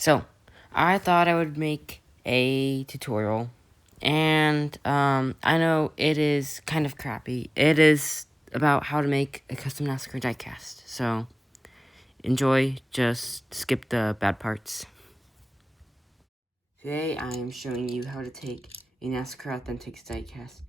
So, I thought I would make a tutorial, and I know it is kind of crappy. It is about how to make a custom NASCAR diecast, so enjoy, just skip the bad parts. Today I am showing you how to take a NASCAR Authentics diecast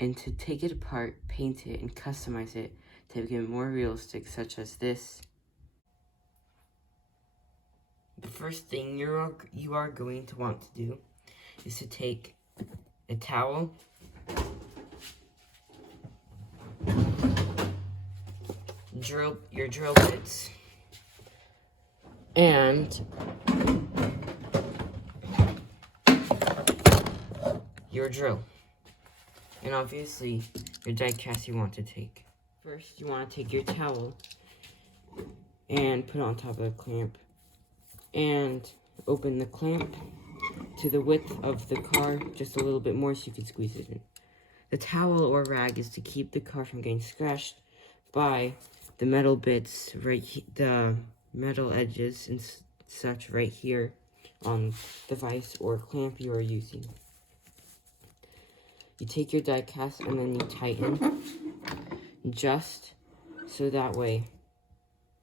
and to take it apart, paint it, and customize it to make it more realistic, such as this. The first thing you are going to want to do is to take a towel, your drill bits, and your drill, and obviously your diecast you want to take. First, you want to take your towel and put it on top of the clamp, and open the clamp to the width of the car, just a little bit more so you can squeeze it in. The towel or rag is to keep the car from getting scratched by the metal bits, the metal edges and such right here on the vise or clamp you are using. You take your die cast and then you tighten just so that way,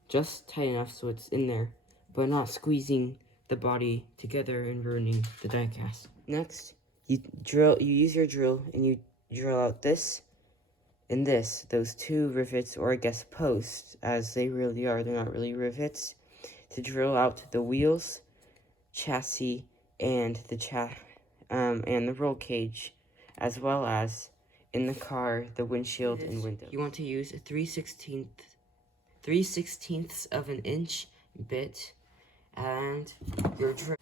just tight enough so it's in there, but not squeezing the body together and ruining the die cast. Next, you use your drill and you drill out this and this, those two rivets, or I guess posts, as they really are. They're not really rivets, to drill out the wheels, chassis, and the roll cage, as well as in the car the windshield and windows. You want to use a 3/16 of an inch bit and your drill.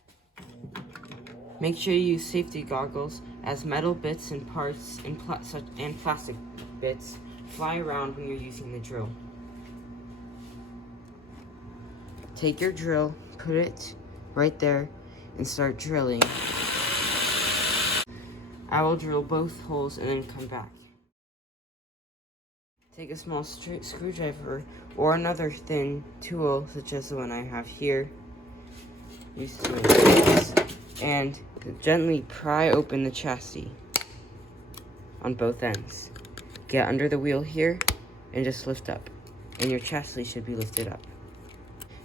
Make sure you use safety goggles, as metal bits and parts and plastic bits fly around when you're using the drill. Take your drill, put it right there, and start drilling. I will drill both holes and then come back. Take a small screwdriver or another thin tool, such as the one I have here, and gently pry open the chassis on both ends. Get under the wheel here and just lift up, and your chassis should be lifted up.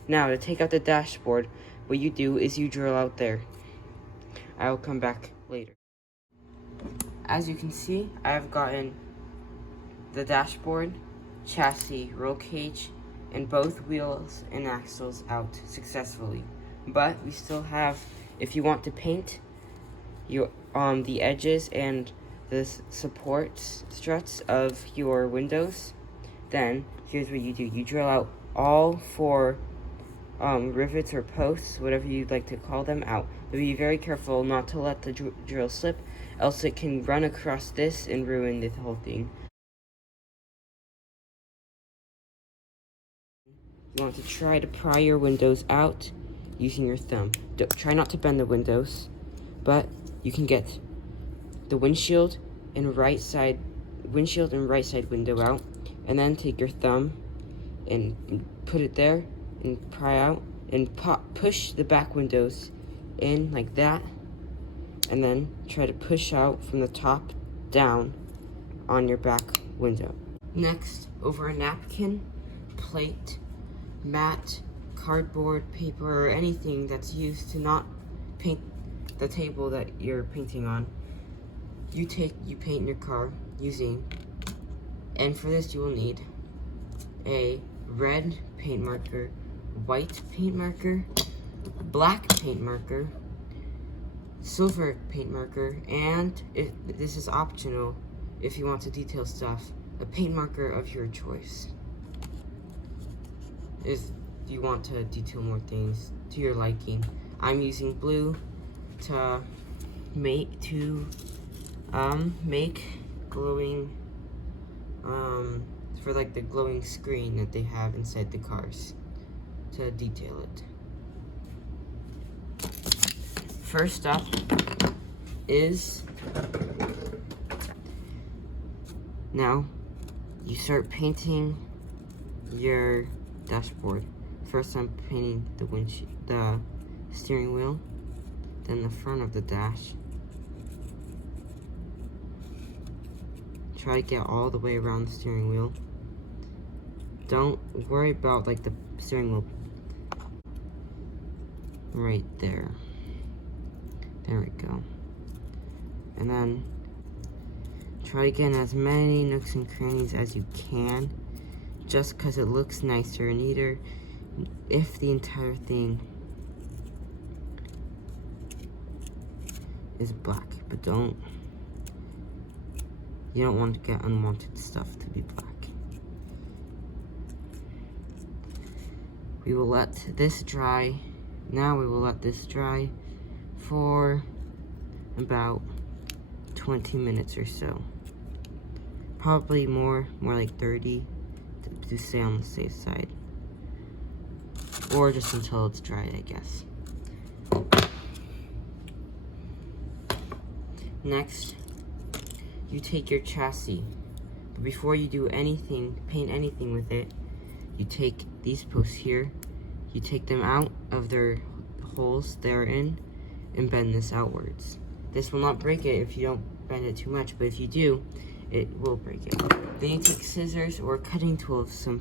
Now, to take out the dashboard, what you do is you drill out there. I will come back later. As you can see, I have gotten the dashboard, chassis, roll cage, and both wheels and axles out successfully. But we still have, if you want to paint the edges and the support struts of your windows, then here's what you do. You drill out all four rivets or posts, whatever you'd like to call them, out. But be very careful not to let the drill slip, else it can run across this and ruin the whole thing. You want to try to pry your windows out using your thumb. Try not to bend the windows, but you can get the windshield and right side window out, and then take your thumb and put it there and pry out and push the back windows in like that, and then try to push out from the top down on your back window. Next, over a napkin, plate, mat, cardboard, paper, or anything that's used to not paint the table that you're painting on, you paint your car using, and for this you will need a red paint marker, white paint marker, black paint marker, silver paint marker, and this is optional if you want to detail stuff, a paint marker of your choice. If you want to detail more things to your liking. I'm using blue to make glowing for like the glowing screen that they have inside the cars to detail it. First up is, now you start painting your dashboard. First I'm painting the steering wheel, then the front of the dash. Try to get all the way around the steering wheel. Don't worry about like the steering wheel right there. There we go. And then try to get in as many nooks and crannies as you can, just because it looks nicer and neater if the entire thing is black. But you don't want to get unwanted stuff to be black. We will let this dry. Now we will let this dry for about 20 minutes or so. Probably more like 30 to stay on the safe side. Or just until it's dry, I guess. Next, you take your chassis. But before you do anything, paint anything with it, you take these posts here, you take them out of their holes they're in, and bend this outwards. This will not break it if you don't bend it too much, but if you do, it will break it. Then you take scissors or a cutting tool of some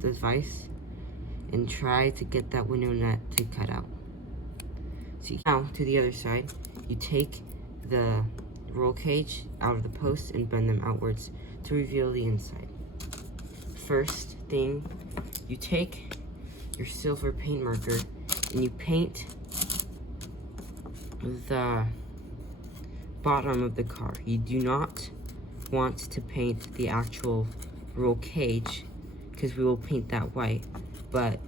device and try to get that window nut to cut out. So now, to the other side, you take the roll cage out of the post and bend them outwards to reveal the inside. First thing, you take your silver paint marker and you paint the bottom of the car. You do not want to paint the actual roll cage because we will paint that white. But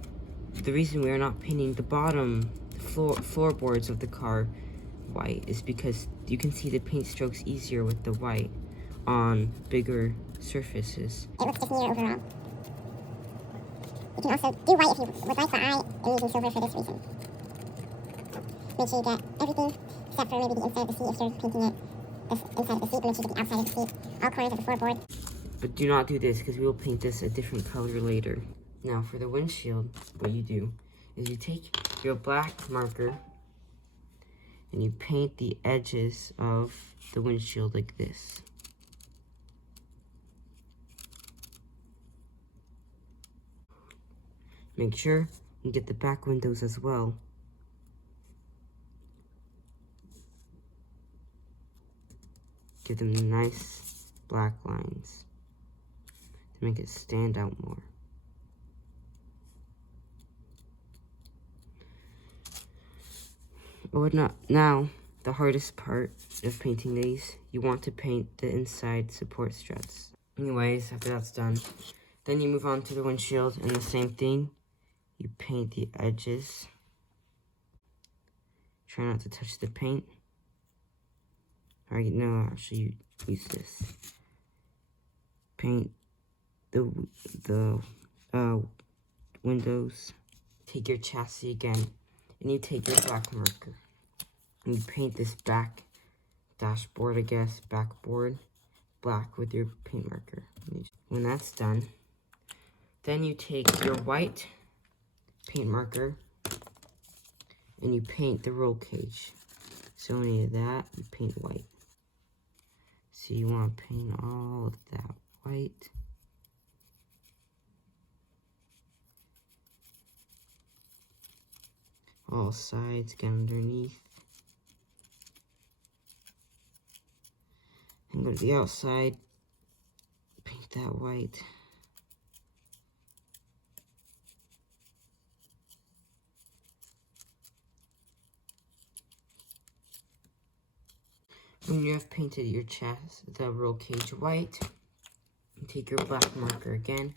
the reason we are not painting the bottom floorboards of the car white is because you can see the paint strokes easier with the white on bigger surfaces. It looks just neater overall. You can also do white if you would like, but I am using silver for this reason. Make sure you get everything except for maybe the inside of the seat if you're painting it the inside of the seat, but make sure you get the outside of the seat, all corners of the floorboard. But do not do this because we will paint this a different color later. Now for the windshield, what you do is you take your black marker and you paint the edges of the windshield like this. Make sure you get the back windows as well. Give them nice black lines to make it stand out more. Now, the hardest part of painting these, you want to paint the inside support struts. Anyways, after that's done, then you move on to the windshield, and the same thing, you paint the edges. Try not to touch the paint. Alright, no, actually, you use this. Paint the windows. Take your chassis again, and you take your black marker. And you paint this back dashboard, I guess, backboard, black with your paint marker. When that's done, then you take your white paint marker and you paint the roll cage. So any of that, you paint white. So you want to paint all of that white. All sides, get underneath. And go to the outside, paint that white. When you have painted your chest, the roll cage white, you take your black marker again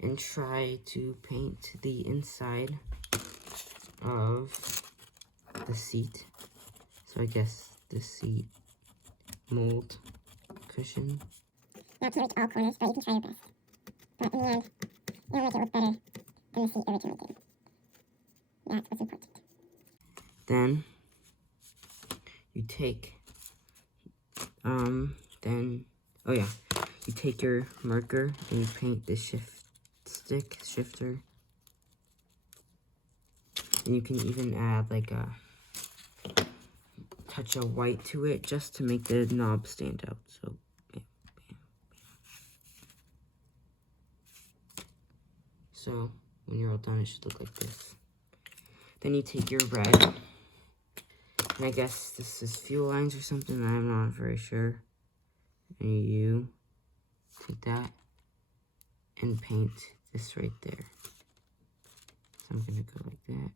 and try to paint the inside of the seat. So I guess the seat mold cushion. Not to reach all corners, but you can try your best. But in the end, it'll make it look better than the seat originally did. That's what's important. Then you take you take your marker and you paint the shifter And you can even add like a touch of white to it just to make the knob stand out. So, bam, bam, bam. So, when you're all done, it should look like this. Then you take your red, and I guess this is fuel lines or something, I'm not very sure. And you take that and paint this right there. So I'm gonna go like that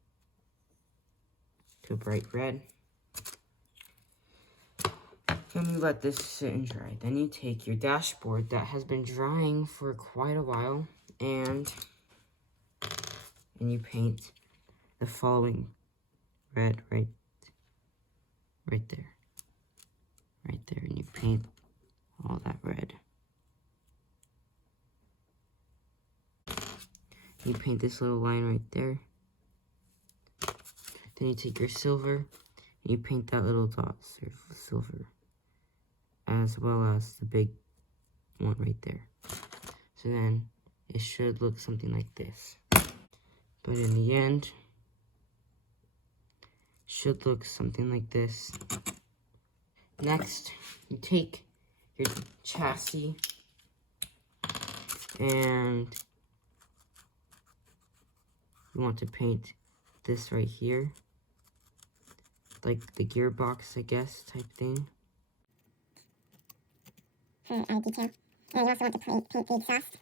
to a bright red. Then we let this sit and dry. Then you take your dashboard that has been drying for quite a while and you paint the following red right there. Right there, and you paint all that red. You paint this little line right there. Then you take your silver and you paint that little dot of silver, as well as the big one right there. So then it should look something like this. But in the end, should look something like this. Next, you take your chassis and you want to paint this right here, like the gearbox, I guess, type thing. For detail. And you also want to paint the exhaust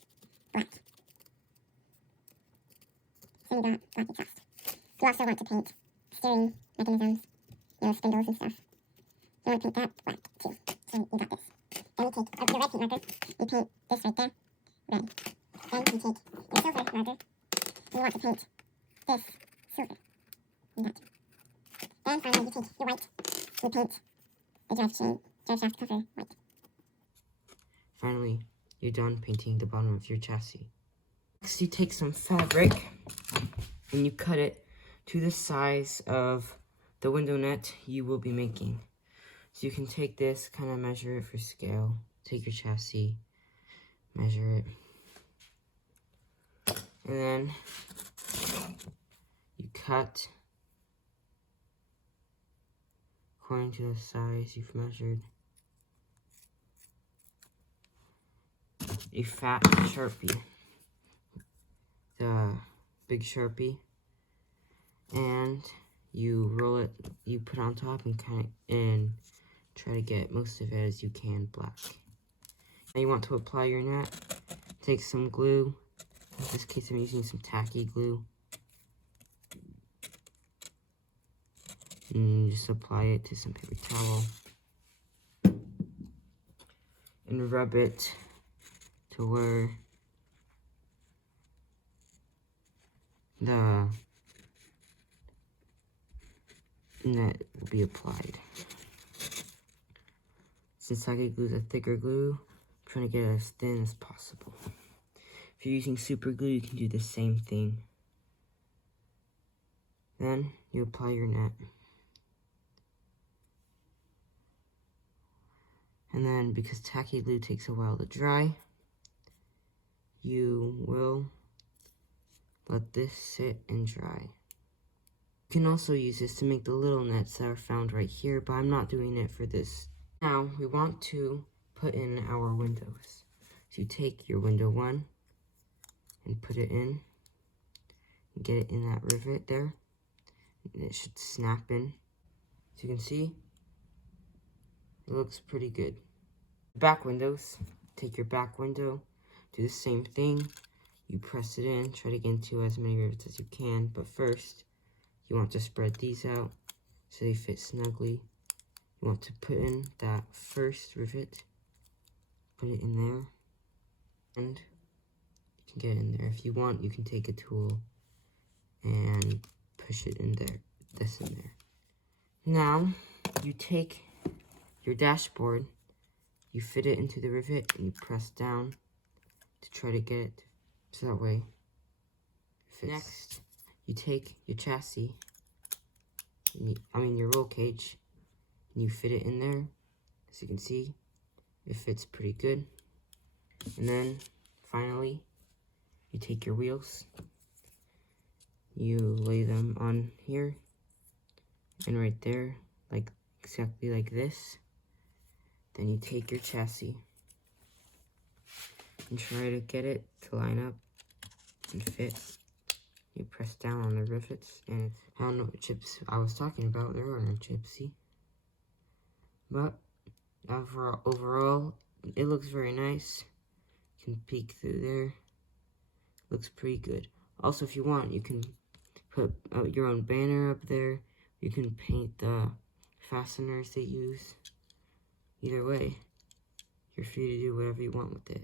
black. So you got black exhaust. You also want to paint steering mechanisms, spindles and stuff. You want to paint that black too. So you got this. Then you take your red paint marker, you paint this right there, red. Then you take your silver marker, and you want to paint this silver. You got. Then finally you take your white, you paint the drive shaft cover white. Finally, you're done painting the bottom of your chassis. Next, you take some fabric and you cut it to the size of the window net you will be making. So you can take this, kind of measure it for scale, take your chassis, measure it, and then you cut according to the size you've measured. A fat Sharpie, the big Sharpie, and you roll it, you put it on top and try to get most of it as you can black. Now you want to apply your net. Take some glue. In this case, I'm using some tacky glue. And you just apply it to some paper towel and rub it to where the net will be applied. Since tacky glue is a thicker glue, I'm trying to get it as thin as possible. If you're using super glue, you can do the same thing. Then you apply your net. And then, because tacky glue takes a while to dry, you will let this sit and dry. You can also use this to make the little nets that are found right here, but I'm not doing it for this. Now, we want to put in our windows. So you take your window 1 and put it in, and get it in that rivet there, and it should snap in. So you can see, it looks pretty good. Back windows, take your back window, do the same thing. You press it in, try to get into as many rivets as you can, but first, you want to spread these out so they fit snugly. You want to put in that first rivet, put it in there, and you can get it in there. If you want, you can take a tool and push it in there, this in there. Now, you take your dashboard, you fit it into the rivet, and you press down to try to get it so that way it fits. Next, you take your chassis, your roll cage, and you fit it in there. As you can see, it fits pretty good. And then, finally, you take your wheels, you lay them on here and right there, like exactly like this. Then you take your chassis and try to get it to line up and fit. You press down on the rivets, and I don't know what chips I was talking about. There are no chips, see? But overall, it looks very nice. You can peek through there. Looks pretty good. Also, if you want, you can put your own banner up there. You can paint the fasteners they use. Either way, you're free to do whatever you want with it.